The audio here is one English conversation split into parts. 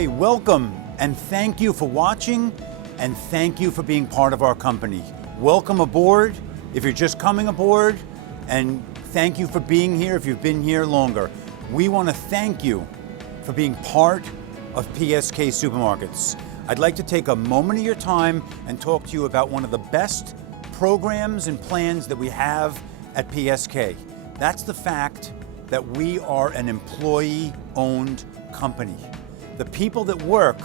Okay, welcome and thank you for watching and thank you for being part of our company. Welcome aboard if you're just coming aboard, and thank you for being here if you've been here longer. We want to thank you for being part of PSK Supermarkets. I'd like to take a moment of your time and talk to you about one of the best programs and plans that we have at PSK. That's the fact that we are an employee-owned company. The people that work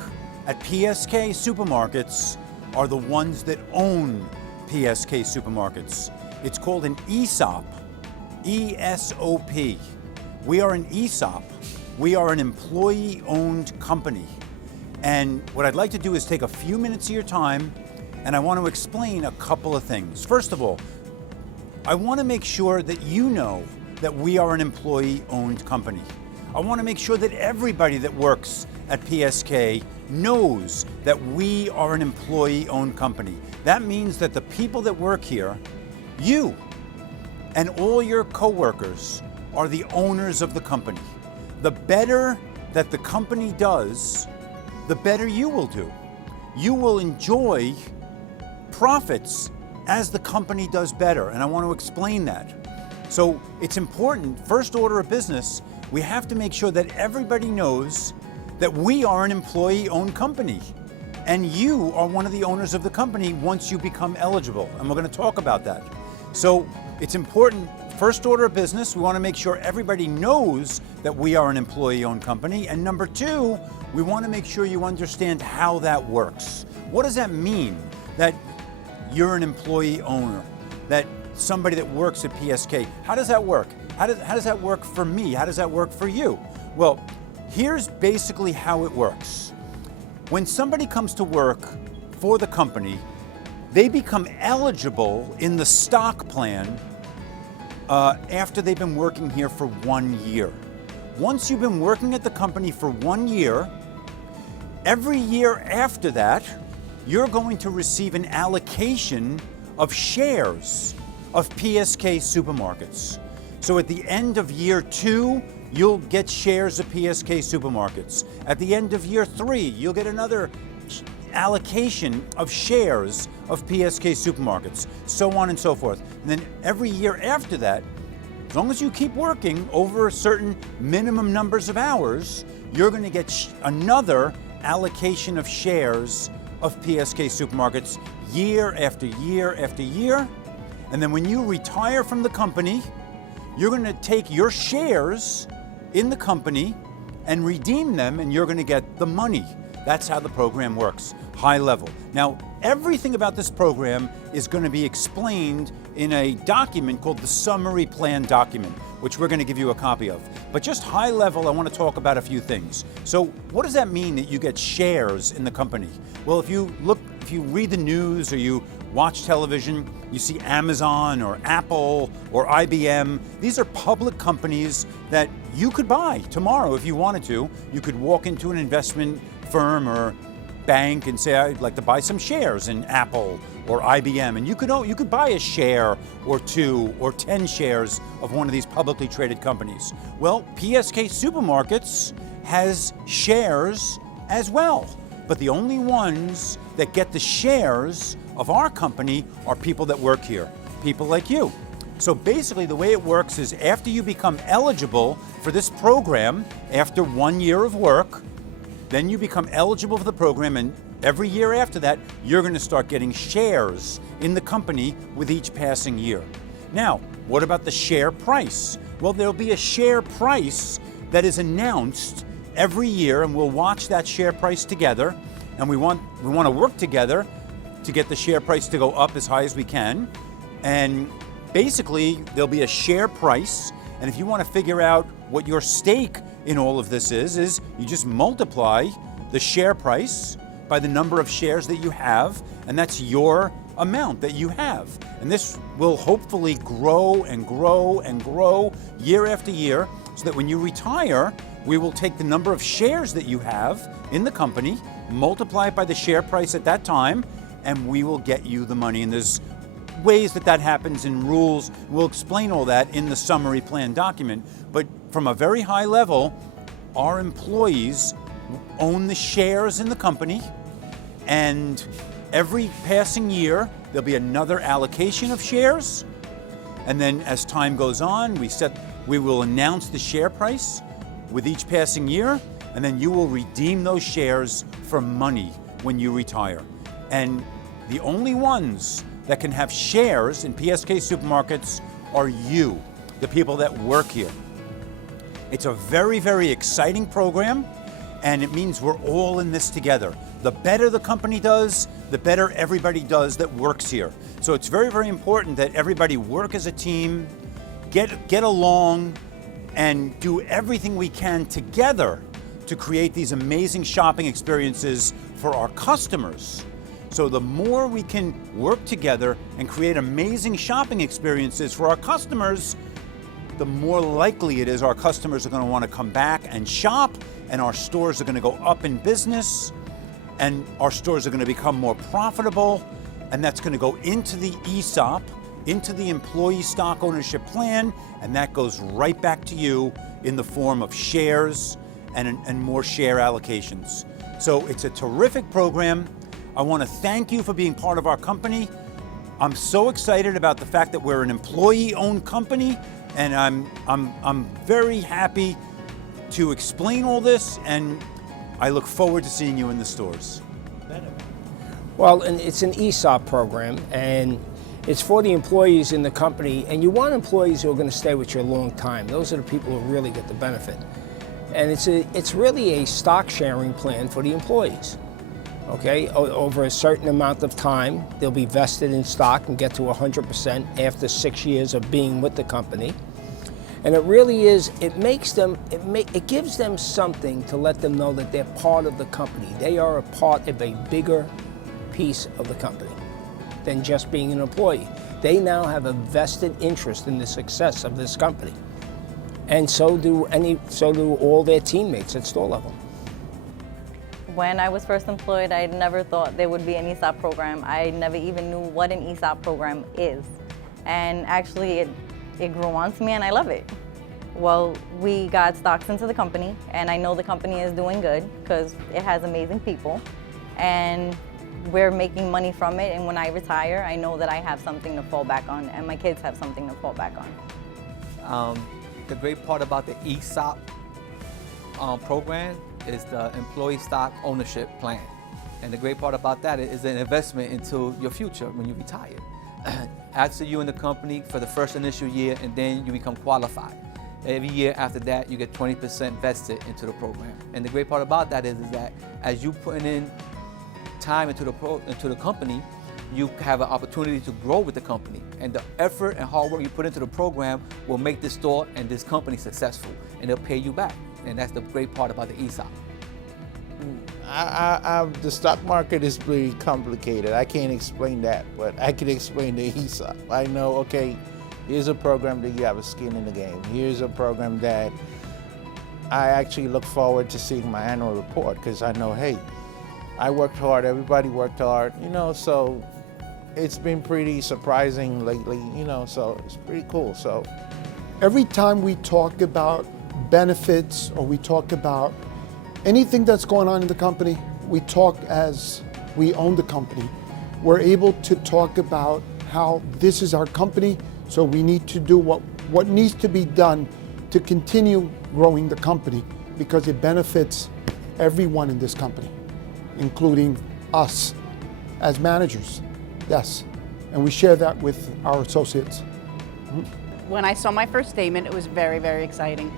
at PSK Supermarkets are the ones that own PSK Supermarkets. It's called an ESOP, E-S-O-P. We are an ESOP. We are an employee-owned company. And what I'd like to do is take a few minutes of your time, and I want to explain a couple of things. First of all, I want to make sure that you know that we are an employee-owned company. I want to make sure that everybody that works at PSK knows that we are an employee-owned company. That means that the people that work here, you and all your coworkers, are the owners of the company. The better that the company does, the better you will do. You will enjoy profits as the company does better, and I want to explain that. So it's important, first order of business, we have to make sure that everybody knows that we are an employee-owned company, and you are one of the owners of the company once you become eligible, and we're going to talk about that. So it's important, first order of business, we want to make sure everybody knows that we are an employee-owned company, and number two, we want to make sure you understand how that works. What does that mean, that you're an employee owner, that somebody that works at PSK? How does that work? How does that work for me? How does that work for you? Well, here's basically how it works. When somebody comes to work for the company, they become eligible in the stock plan after they've been working here for 1 year. Once you've been working at the company for 1 year, every year after that, you're going to receive an allocation of shares of PSK Supermarkets. So at the end of year 2, you'll get shares of PSK Supermarkets. At the end of year 3, you'll get another allocation of shares of PSK Supermarkets, so on and so forth. And then every year after that, as long as you keep working over certain minimum numbers of hours, you're going to get another allocation of shares of PSK Supermarkets year after year after year. And then when you retire from the company, you're going to take your shares in the company and redeem them, and you're going to get the money. That's how the program works, high level. Now, everything about this program is going to be explained in a document called the Summary Plan Document, which we're going to give you a copy of. But just high level, I want to talk about a few things. So what does that mean that you get shares in the company? Well, if you read the news or you watch television, you see Amazon or Apple or IBM. These are public companies that you could buy tomorrow if you wanted to. You could walk into an investment firm or bank and say, I'd like to buy some shares in Apple or IBM, and you could buy a share or 2 or 10 shares of one of these publicly traded companies. Well, PSK Supermarkets has shares as well, but the only ones that get the shares of our company are people that work here, people like you. So basically the way it works is after you become eligible for this program, after 1 year of work, then you become eligible for the program, and every year after that, you're going to start getting shares in the company with each passing year. Now, what about the share price? Well, there'll be a share price that is announced every year, and we'll watch that share price together, and we want to work together to get the share price to go up as high as we can. And basically, there'll be a share price, and if you want to figure out what your stake in all of this is you just multiply the share price by the number of shares that you have, and that's your amount that you have. And this will hopefully grow and grow and grow year after year, so that when you retire, we will take the number of shares that you have in the company, multiply it by the share price at that time, and we will get you the money. And there's ways that happens in rules. We'll explain all that in the Summary Plan Document. But from a very high level, our employees own the shares in the company, and every passing year there'll be another allocation of shares, and then as time goes on, we will announce the share price with each passing year, and then you will redeem those shares for money when you retire. And the only ones that can have shares in PSK Supermarkets are you, the people that work here. It's a very, very exciting program, and it means we're all in this together. The better the company does, the better everybody does that works here. So it's very, very important that everybody work as a team, get along, and do everything we can together to create these amazing shopping experiences for our customers. So the more we can work together and create amazing shopping experiences for our customers, the more likely it is our customers are going to want to come back and shop, and our stores are going to go up in business, and our stores are going to become more profitable, and that's going to go into the ESOP, into the employee stock ownership plan, and that goes right back to you in the form of shares and more share allocations. So it's a terrific program. I want to thank you for being part of our company. I'm so excited about the fact that we're an employee-owned company, and I'm very happy to explain all this, and I look forward to seeing you in the stores. Well, and it's an ESOP program, and it's for the employees in the company, and you want employees who are going to stay with you a long time. Those are the people who really get the benefit. And it's really a stock sharing plan for the employees. Okay, over a certain amount of time, they'll be vested in stock and get to 100% after 6 years of being with the company. And it really is, it gives them something to let them know that they're part of the company. They are a part of a bigger piece of the company than just being an employee. They now have a vested interest in the success of this company. And so do all their teammates at store level. When I was first employed, I never thought there would be an ESOP program. I never even knew what an ESOP program is. And actually, it grew onto me, and I love it. Well, we got stocks into the company, and I know the company is doing good because it has amazing people, and we're making money from it. And when I retire, I know that I have something to fall back on, and my kids have something to fall back on. The great part about the ESOP program is the employee stock ownership plan. And the great part about that is an investment into your future when you retire. After you in the company for the first initial year, and then you become qualified. Every year after that, you get 20% vested into the program. And the great part about that is that as you putting in time into the company, you have an opportunity to grow with the company. And the effort and hard work you put into the program will make this store and this company successful, and they'll pay you back. And that's the great part about the ESOP. The stock market is pretty complicated. I can't explain that, but I can explain the ESOP. I know, okay, here's a program that you have a skin in the game. Here's a program that I actually look forward to seeing my annual report, because I know, hey, I worked hard, everybody worked hard, so it's been pretty surprising lately, so it's pretty cool. So every time we talk about benefits or we talk about anything that's going on in the company, we talk as we own the company. We're able to talk about how this is our company, so we need to do what needs to be done to continue growing the company, because it benefits everyone in this company, including us as managers. Yes, and we share that with our associates. When I saw my first statement, it was very, very exciting.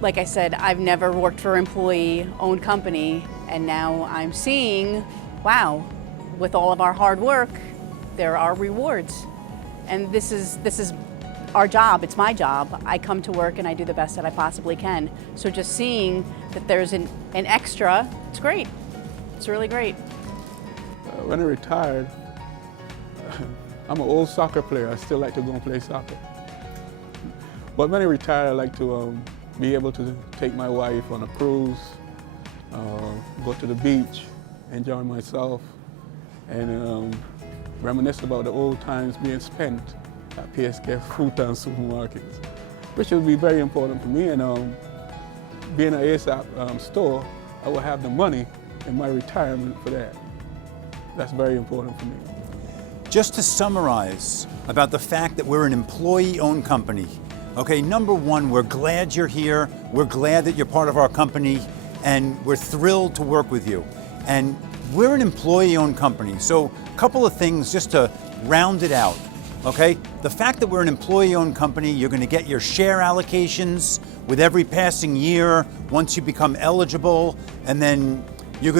Like I said, I've never worked for an employee-owned company, and now I'm seeing, wow, with all of our hard work, there are rewards. And this is our job, it's my job. I come to work and I do the best that I possibly can. So just seeing that there's an extra, it's great. It's really great. When I retired, I'm an old soccer player. I still like to go and play soccer. But when I retire, I like to be able to take my wife on a cruise, go to the beach, enjoy myself, and reminisce about the old times being spent at PSK Foodtown Supermarkets, which will be very important for me. And being an ESOP store, I will have the money in my retirement for that. That's very important for me. Just to summarize about the fact that we're an employee-owned company, okay, number one, we're glad you're here. We're glad that you're part of our company, and we're thrilled to work with you. And we're an employee-owned company, so a couple of things just to round it out, okay? The fact that we're an employee-owned company, you're gonna get your share allocations with every passing year once you become eligible, and then we're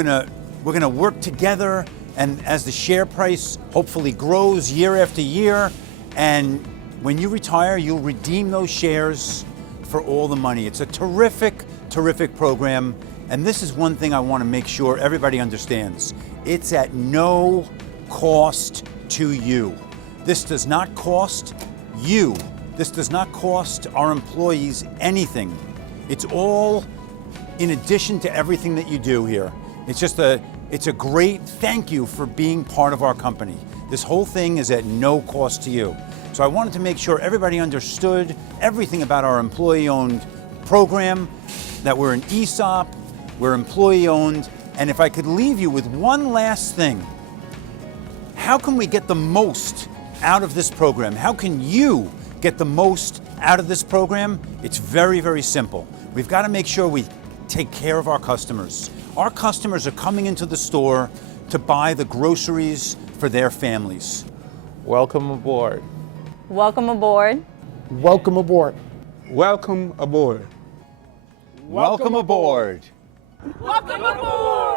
gonna work together, and as the share price hopefully grows year after year, and when you retire, you'll redeem those shares for all the money. It's a terrific, terrific program, and this is one thing I want to make sure everybody understands. It's at no cost to you. This does not cost you. This does not cost our employees anything. It's all in addition to everything that you do here. It's a great thank you for being part of our company. This whole thing is at no cost to you. So I wanted to make sure everybody understood everything about our employee-owned program, that we're an ESOP, we're employee-owned, and if I could leave you with one last thing, how can we get the most out of this program? How can you get the most out of this program? It's very, very simple. We've got to make sure we take care of our customers. Our customers are coming into the store to buy the groceries for their families. Welcome aboard. Welcome aboard. Welcome aboard. Welcome aboard. Welcome aboard. Welcome aboard!